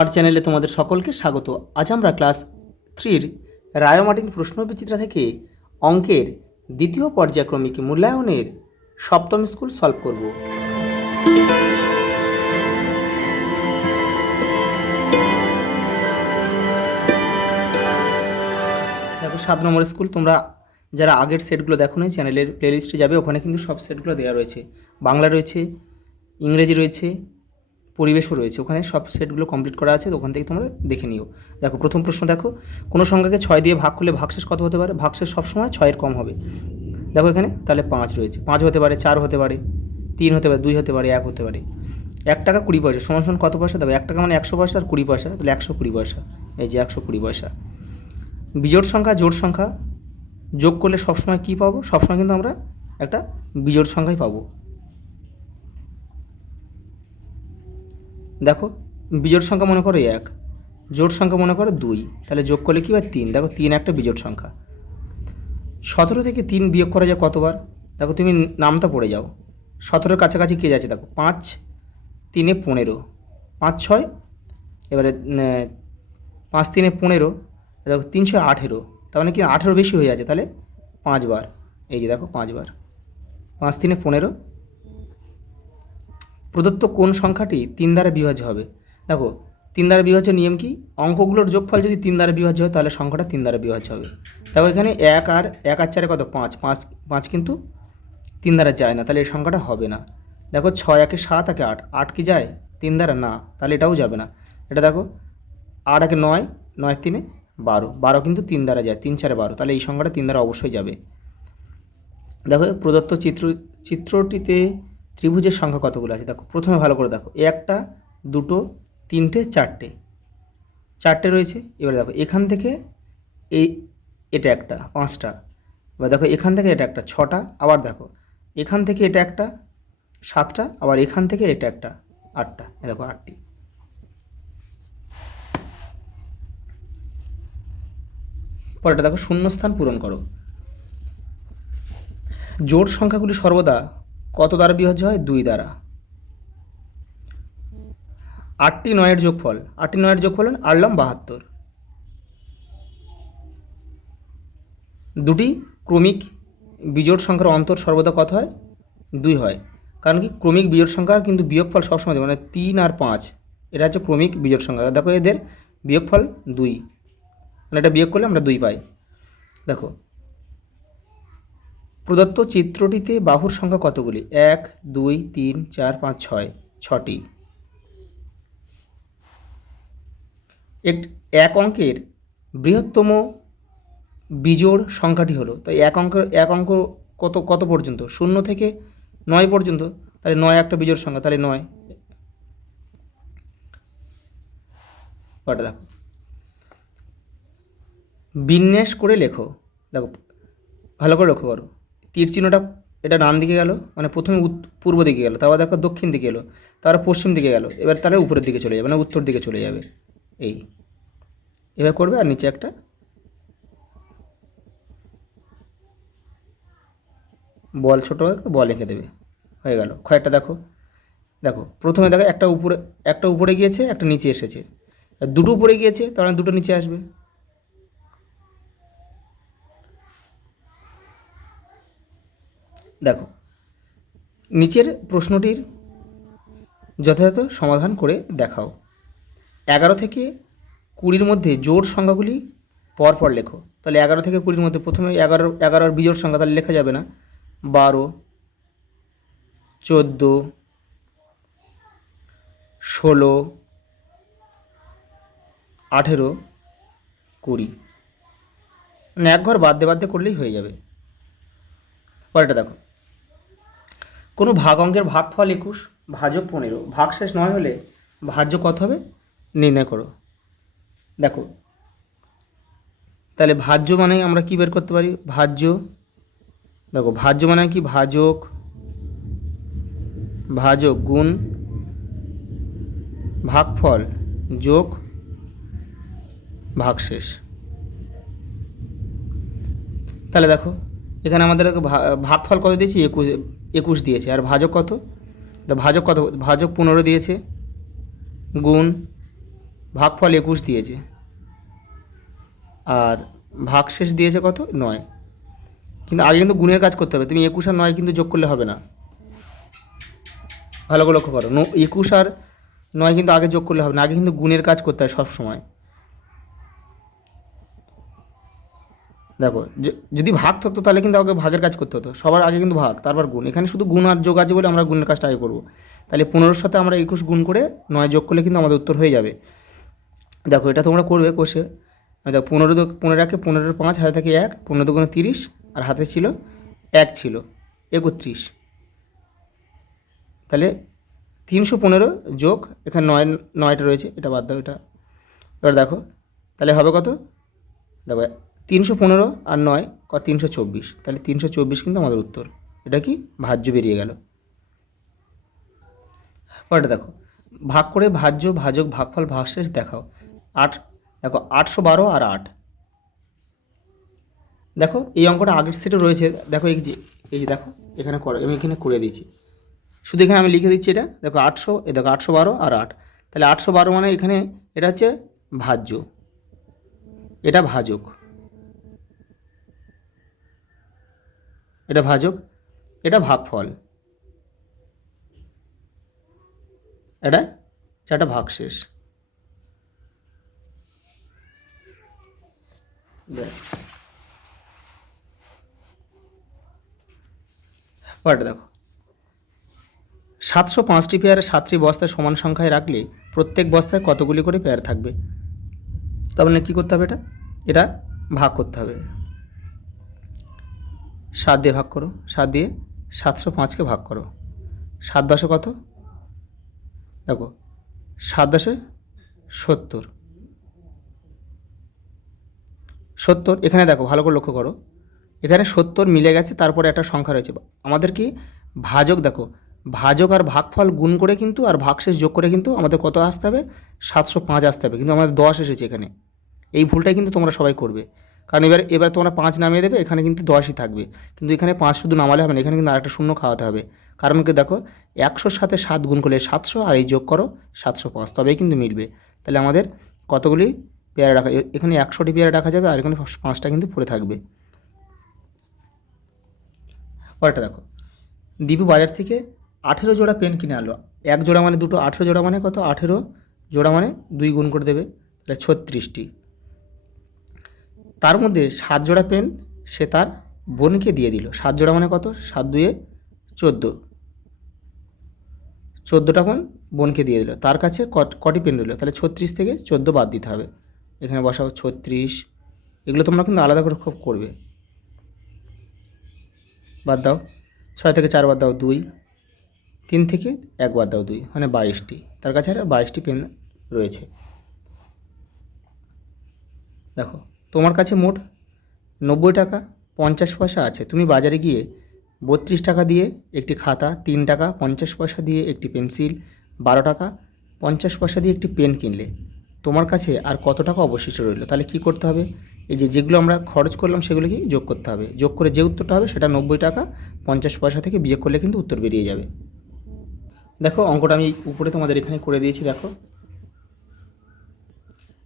আমার চ্যানেলে তোমাদের সকলকে স্বাগত। আজ আমরা ক্লাস 3-র রায় মার্টিন প্রশ্নবিচিত্রা থেকে অঙ্কের দ্বিতীয় পর্যায়ক্রমিক মূল্যায়নের সপ্তম স্কুল সলভ করব। দেখো 7 নম্বর স্কুল, তোমরা যারা আগের সেটগুলো দেখো নি চ্যানেলের প্লেলিস্টে যাবে, ওখানে কিন্তু সব সেটগুলো দেওয়া রয়েছে। বাংলা রয়েছে, ইংরেজি রয়েছে, পরিবেশও রয়েছে, ওখানে সব সেটগুলো কমপ্লিট করা আছে, তো ওখান থেকে তোমরা দেখে নিও। দেখো প্রথম প্রশ্ন, দেখো কোনো সংখ্যাকে 6 দিয়ে ভাগ করলে ভাগশেষ কত হতে পারে? ভাগশেষ সবসময় 6-এর কম হবে। দেখো এখানে তাহলে 5 রয়েছে, 5 হতে পারে, 4 হতে পারে, 3 হতে পারে, 2 হতে পারে, 1 হতে পারে। 1 টাকা 20 পয়সা সমান সমান কত পয়সা? দেখো 1 টাকা মানে 100 পয়সা আর 20 পয়সা, তাহলে 120 পয়সা। এই যে 120 পয়সা। বিজোড় সংখ্যা জোড় সংখ্যা যোগ করলে সবসময় কী পাবো? সবসময় কিন্তু আমরা একটা বিজোড় সংখ্যাই পাবো। দেখো বিজোড় সংখ্যা মনে করো 1, জোড় সংখ্যা মনে করো 2, তাহলে যোগ করলে কী হয়? 3। দেখো 3 একটা বিজোড় সংখ্যা। 17 থেকে 3 বিয়োগ করা যায় কতবার? দেখো তুমি নামটা পড়ে যাও, 17-এর কাছাকাছি কে যাচ্ছে? দেখো 5 3 15, 5 6, এবারে 5 3 15, দেখো 3 6 18, তার মানে কি 18 বেশি হয়ে যাচ্ছে, তাহলে 5 বার। এই যে দেখো 5 বার, 5 3 15। প্রদত্ত কোন সংখ্যাটি 3 দ্বারা বিভাজ্য হবে? দেখো 3 দ্বারা বিভাজ্য নিয়ম কি? অঙ্কগুলোর যোগফল যদি 3 দ্বারা বিভাজ্য হয় তাহলে সংখ্যাটা 3 দ্বারা বিভাজ্য হবে। দেখো এখানে 1 আর 4 কত? 5 5 5 কিন্তু 3 দ্বারা যায় না, তাহলে এই সংখ্যাটা হবে না। দেখো 6 1 7 1 8, 8 কি যায় 3 দ্বারা? না, তাহলে এটাও যাবে না। এটা দেখো 8 1 9, 9 3 12, 12 কিন্তু 3 দ্বারা যায়, 3 4 12, তাহলে এই সংখ্যাটা 3 দ্বারা অবশ্যই যাবে। দেখো প্রদত্ত চিত্রটিতে ত্রিভুজের সংখ্যা কতগুলো আছে? দেখো প্রথমে ভালো করে দেখো, 1টা 2টো 3টে 4টে, 4টে রয়েছে। এবার দেখো এখান থেকে এটা একটা 5টা, এবার দেখো এখান থেকে এটা একটা 6টা, আবার দেখো এখান থেকে এটা একটা 7টা, আবার এখান থেকে এটা একটা 8টা, দেখো 8টি। পরেরটা দেখো শূন্যস্থান পূরণ করো। জোড় সংখ্যাগুলি সর্বদা কত দ্বারা বিভাজ্য হয়? 2 দ্বারা। 8টি 9-এর যোগফল, 8টি 9-এর যোগফল 8 72। দুটি ক্রমিক বিজোড় সংখ্যার অন্তর সর্বদা কত হয়? 2 হয়। কারণ কি ক্রমিক বিজোড় সংখ্যার কিন্তু বিয়োগফল সবসময় দেবে, মানে 3 আর 5, এটা হচ্ছে ক্রমিক বিজোড় সংখ্যা। দেখো এদের বিয়োগফল 2, মানে এটা বিয়োগ করলে আমরা 2 পাই। দেখো প্রদত্ত চিত্রটিতে বাহুর সংখ্যা কতগুলি? 1 2 3 4 5 6, 6টি। এক অঙ্কের বৃহত্তম বিজোড় সংখ্যাটি হলো, তাই এক অঙ্ক কত কত পর্যন্ত? 0 থেকে 9 পর্যন্ত, তাহলে 9 একটা বিজোড় সংখ্যা, তাহলে 9। ওটা দেখো বিন্যাস করে লেখো। দেখো ভালো করে লক্ষ্য করো, তীর চিহ্নটা এটা ডান দিকে গেল, মানে প্রথমে পূর্ব দিকে গেল, তারপর দেখো দক্ষিণ দিকে এলো, তারপর পশ্চিম দিকে গেল, এবার তাহলে উপরের দিকে চলে যাবে, মানে উত্তর দিকে চলে যাবে। এই এবার করবে, আর নিচে একটা বল, ছোটো বল এঁকে দেবে, হয়ে গেল। কয়েকটা দেখো, দেখো প্রথমে দেখো একটা উপরে গিয়েছে, একটা নিচে এসেছে, দুটো উপরে গিয়েছে, তার মানে দুটো নিচে আসবে। দেখো নিচের প্রশ্নটির যথাযথ সমাধান করে দেখাও। 11 থেকে 20-র মধ্যে জোড় সংখ্যাগুলি পরপর লেখো। তাহলে 11 থেকে 20-র মধ্যে প্রথমে 11 বিজোড় সংখ্যা, তাহলে লেখা যাবে না। 12 14 16 18 20, মানে এক ঘর বাদ দিয়ে করলেই হয়ে যাবে। পরেরটা দেখো, কোনো ভাগ অঙ্কের ভাগফল 21, ভাজক 15, ভাগশেষ 9 হলে ভাজ্য কত হবে নির্ণয় করো। দেখো তাহলে ভাজ্য মানে আমরা কি বের করতে পারি? ভাজ্য, দেখো ভাজ্য মানে কি? ভাজক গুণ ভাগফল যোগ ভাগশেষ। তাহলে দেখো এখানে আমাদের ভাগফল কত দিয়েছে? 21 দিয়েছে, আর ভাজক কত? ভাজক 15 দিয়েছে, গুণ ভাগফল 21 দিয়েছে, আর ভাগশেষ দিয়েছে কত 9। কিন্তু আগে কিন্তু গুণের কাজ করতে হবে, তুমি 21 আর 9 কিন্তু যোগ করলে হবে না। ভালো করে লক্ষ্য করো, 21 আর 9 কিন্তু আগে যোগ করলে হবে না, আগে কিন্তু গুণের কাজ করতে হয় সব সময়। দেখো যদি ভাগ থাকতো তাহলে কিন্তু আগে ভাগের কাজ করতে হতো, সবার আগে কিন্তু ভাগ তারপর গুণ। এখানে শুধু গুণ আর যোগ আছে বলে আমরা গুণের কাজটা আগে করবো। তাহলে 15-র সাথে আমরা 21 গুণ করে 9 যোগ করলে কিন্তু আমাদের উত্তর হয়ে যাবে। দেখো এটা তোমরা করবে কোষে। দেখো 15 একে 15-এর 5, হাতে থাকে 1, 15 দুগুণে 30, আর হাতে ছিল 1 ছিল 31। তাহলে 315 যোগ এখানে 9টা রয়েছে, এটা বাদ দাও এটা। এবার দেখো তাহলে হবে কত, দেখো 315 আর 9 কত 324, তাহলে 324 কিন্তু আমাদের উত্তর। এটা কি ভাজ্য বেরিয়ে গেল। পরেরটা দেখো, ভাগ করে ভাজ্য, ভাজক, ভাগফল, ভাগশেষ দেখাও। 8, দেখো 812 আর 8। দেখো এই অঙ্কটা আগের সেটে রয়েছে, দেখো এই যে দেখো এখানে আমি এখানে করে দিয়েছি, শুধু এখানে আমি লিখে দিচ্ছি এটা। দেখো 800, দেখো 812 আর 8, তাহলে 812 মানে এখানে এটা হচ্ছে ভাজ্য, এটা ভাজক, এটা ভাজক, এটা ভাগফল, এটা চারটা ভাগশেষ। ব্যাস। পরেরটা দেখো, 705টি পেয়ারে 7টি বস্তায় সমান সংখ্যায় রাখলে প্রত্যেক বস্তায় কতগুলি করে পেয়ার থাকবে। তার মানে কী করতে হবে, এটা ভাগ করতে হবে। 7 দিয়ে ভাগ করো, 7 দিয়ে 705কে ভাগ করো। 7 10 কত, দেখো 7 10 70। এখানে দেখো ভালো করে লক্ষ্য করো, এখানে 70 মিলে গেছে, তারপরে একটা সংখ্যা রয়েছে। আমাদের কি ভাজক, দেখো ভাজক আর ভাগফল গুণ করে কিন্তু আর ভাগশেষ যোগ করে কিন্তু আমাদের কত আসতে হবে, 705 আসতে হবে, কিন্তু আমাদের 10 এসেছে এখানে। এই ভুলটাই কিন্তু তোমরা সবাই করবে, কারণ এবার তোমরা 5 নামিয়ে দেবে, এখানে কিন্তু 10ই থাকবে, কিন্তু এখানে 5 শুধু নামালে হবে না, এখানে কিন্তু আরেকটা শূন্য খাওয়াতে হবে। কারণ কি দেখো 100-র সাথে 7 গুণ করলে 700, আর এই যোগ করো 705, তবেই কিন্তু মিলবে। তাহলে আমাদের কতগুলি পেয়ারা রাখা, এখানে 100টি পেয়ারা রাখা যাবে, আর এখানে 5টা কিন্তু পড়ে থাকবে। পরেরটা দেখো, দীপু বাজার থেকে 18 জোড়া পেন কিনে আনলো। 1 জোড়া মানে 2টো, 18 জোড়া মানে কত, 18 জোড়া মানে 2 গুণ করে দেবে, তাহলে 36টি। তার মধ্যে 7 জোড়া পেন সে তার বোনকে দিয়ে দিল। 7 জোড়া মানে কত, 7 2 14, 14টা বোনকে দিয়ে দিল। তার কাছে কটি পেন রইল, তাহলে 36 থেকে 14 বাদ দিতে হবে। এখানে বসাও 36, এগুলো তোমরা কিন্তু আলাদা করে খুব করবে। বাদ দাও, 6 থেকে 4 বাদ দাও 2, 3 থেকে 1 বাদ দাও 2, মানে 22টি। তার কাছে আর 22টি পেন রয়েছে। দেখো তোমার কাছে মোট 90 টাকা 50 পয়সা আছে। তুমি বাজারে গিয়ে 32 টাকা দিয়ে একটি খাতা, 3 টাকা 50 পয়সা দিয়ে একটি পেন্সিল, 12 টাকা 50 পয়সা দিয়ে একটি পেন কিনলে। তোমার কাছে আর কত টাকা অবশিষ্ট রইল। তাহলে কি করতে হবে, এই যেগুলো আমরা খরচ করলাম সেগুলোকে যোগ করতে হবে। যোগ করে যে উত্তরটা হবে সেটা 90 টাকা 50 পয়সা থেকে বিয়োগ করলে কিন্তু উত্তর বেরিয়ে যাবে। দেখো অঙ্কটা আমি উপরে তোমাদের এখানে করে দিয়েছি।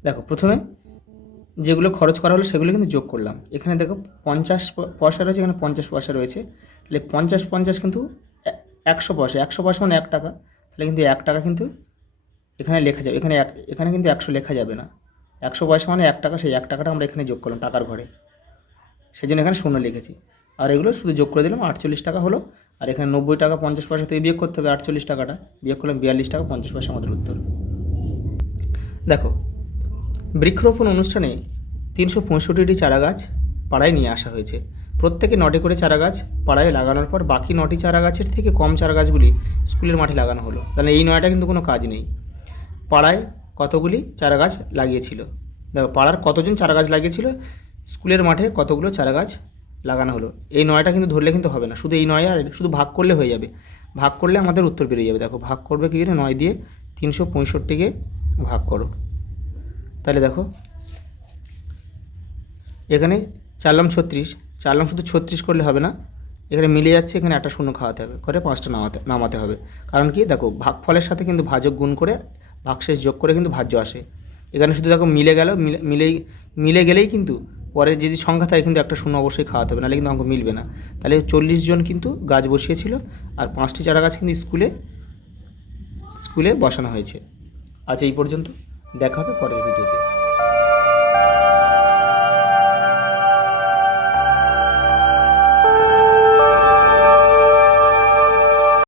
দেখো প্রথমে যেগুলো খরচ করা হলো সেগুলো কিন্তু যোগ করলাম। এখানে দেখো 50 পয়সা রয়েছে, এখানে 50 পয়সা রয়েছে, তাহলে 50 কিন্তু 100 পয়সা, 100 পয়সা মানে 1 টাকা, তাহলে কিন্তু 1 টাকা কিন্তু এখানে লেখা যাবে, এখানে কিন্তু 100 লেখা যাবে না। 100 পয়সা মানে 1 টাকা, সেই 1 টাকাটা আমরা এখানে যোগ করলাম টাকার ঘরে, সেই জন্য এখানে 0 লিখেছি। আর এগুলো শুধু যোগ করে দিলাম, 48 টাকা হলো। আর এখানে 90 টাকা 50 পয়সা থেকে বিয়োগ করতে হবে 48 টাকাটা, বিয়োগ করলাম 42 টাকা 50 পয়সা আমাদের উত্তর। দেখো বৃক্ষরোপণ অনুষ্ঠানে 365টি চারা গাছ পাড়ায় নিয়ে আসা হয়েছে। প্রত্যেকে 9টি করে চারা গাছ পাড়ায় লাগানোর পর বাকি 9টি চারা গাছের থেকে কম চারা গাছগুলি স্কুলের মাঠে লাগানো হলো। তাহলে এই 9টা কিন্তু কোনো কাজ নেই। পাড়ায় কতগুলি চারা গাছ লাগিয়েছিল, দেখো পাড়ার কতজন চারা গাছ লাগিয়েছিল, স্কুলের মাঠে কতগুলো চারা গাছ লাগানো হলো। এই 9টা কিন্তু ধরলে কিন্তু হবে না, শুধু এই 9 আর শুধু ভাগ করলে হয়ে যাবে। ভাগ করলে আমাদের উত্তর বেরিয়ে যাবে। দেখো ভাগ করবে কি, 9 দিয়ে 365কে ভাগ করো। তাহলে দেখো এখানে 4 লাম 36, 4 লাম শুধু 36 করলে হবে না, এখানে মিলে যাচ্ছে, এখানে একটা শূন্য খাওয়াতে হবে, করে 5টা নামাতে হবে। কারণ কি দেখো ভাগফলের সাথে কিন্তু ভাজক গুণ করে ভাগশেষ যোগ করে কিন্তু ভাজ্য আসে। এখানে শুধু দেখো মিলে গেল, মিলে গেলেই কিন্তু পরে যদি সংখ্যা থাকে কিন্তু একটা শূন্য অবশ্যই খাওয়াতে হবে, নাহলে কিন্তু অঙ্ক মিলবে না। তাহলে 40 জন কিন্তু গাছ বসিয়েছিল, আর 5টি চারা গাছ কিন্তু স্কুলে বসানো হয়েছে। আচ্ছা, এই পর্যন্ত, দেখা হবে পরের ভিডিওতে।